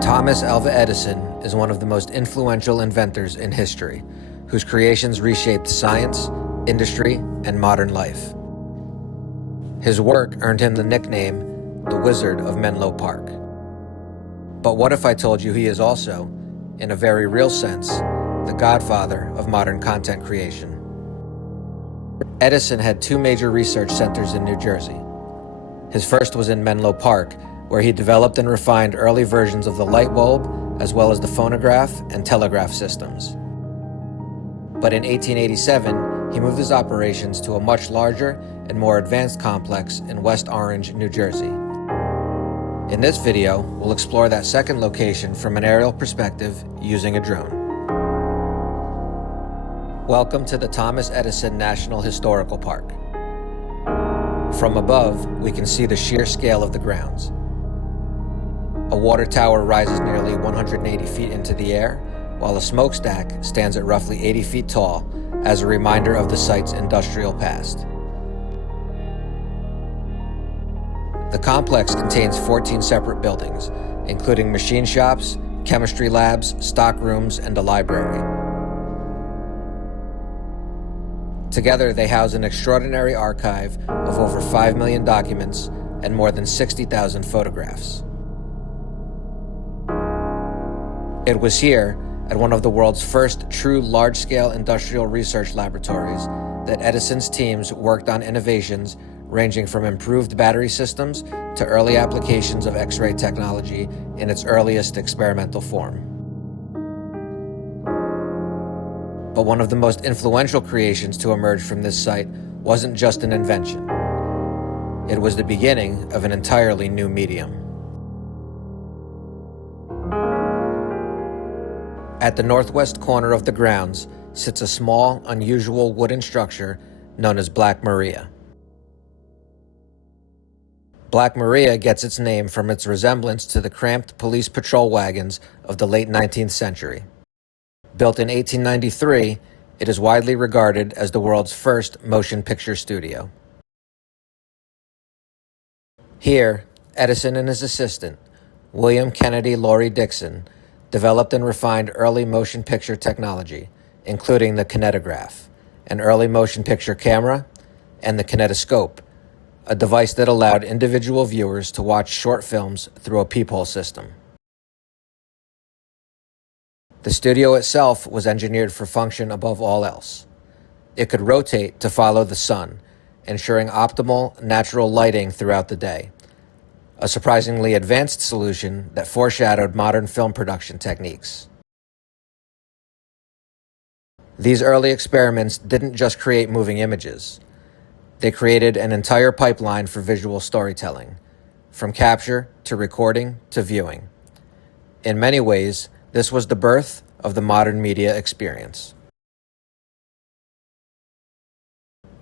Thomas Alva Edison is one of the most influential inventors in history, whose creations reshaped science, industry, and modern life. His work earned him the nickname, the Wizard of Menlo Park. But what if I told you he is also, in a very real sense, the Godfather of modern content creation? Edison had two major research centers in New Jersey. His first was in Menlo Park, where he developed and refined early versions of the light bulb, as well as the phonograph and telegraph systems. But in 1887, he moved his operations to a much larger and more advanced complex in West Orange, New Jersey. In this video, we'll explore that second location from an aerial perspective using a drone. Welcome to the Thomas Edison National Historical Park. From above, we can see the sheer scale of the grounds. A water tower rises nearly 180 feet into the air, while a smokestack stands at roughly 80 feet tall as a reminder of the site's industrial past. The complex contains 14 separate buildings, including machine shops, chemistry labs, stock rooms, and a library. Together, they house an extraordinary archive of over 5 million documents and more than 60,000 photographs. It was here, at one of the world's first true large-scale industrial research laboratories, that Edison's teams worked on innovations ranging from improved battery systems to early applications of X-ray technology in its earliest experimental form. But one of the most influential creations to emerge from this site wasn't just an invention. It was the beginning of an entirely new medium. At the northwest corner of the grounds sits a small, unusual wooden structure known as Black Maria. Black Maria gets its name from its resemblance to the cramped police patrol wagons of the late 19th century. Built in 1893, it is widely regarded as the world's first motion picture studio. Here, Edison and his assistant, William Kennedy Laurie Dixon, developed and refined early motion picture technology, including the kinetograph, an early motion picture camera, and the kinetoscope, a device that allowed individual viewers to watch short films through a peephole system. The studio itself was engineered for function above all else. It could rotate to follow the sun, ensuring optimal, natural lighting throughout the day, a surprisingly advanced solution that foreshadowed modern film production techniques. These early experiments didn't just create moving images. They created an entire pipeline for visual storytelling, from capture to recording to viewing. In many ways, this was the birth of the modern media experience.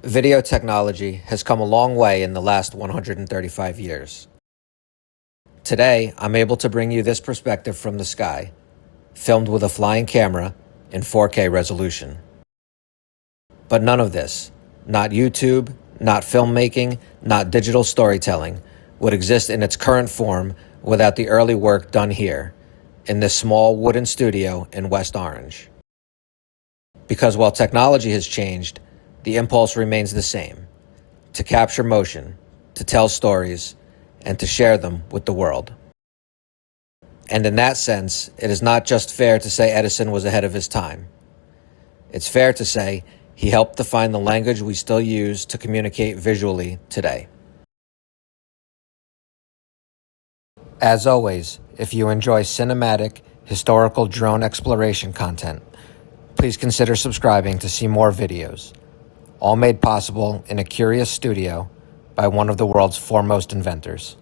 Video technology has come a long way in the last 135 years. Today, I'm able to bring you this perspective from the sky, filmed with a flying camera in 4K resolution. But none of this, not YouTube, not filmmaking, not digital storytelling, would exist in its current form without the early work done here, in this small wooden studio in West Orange. Because while technology has changed, the impulse remains the same: to capture motion, to tell stories, and to share them with the world. And in that sense, it is not just fair to say Edison was ahead of his time. It's fair to say he helped define the language we still use to communicate visually today. As always, if you enjoy cinematic, historical drone exploration content, please consider subscribing to see more videos, all made possible in a curious studio by one of the world's foremost inventors.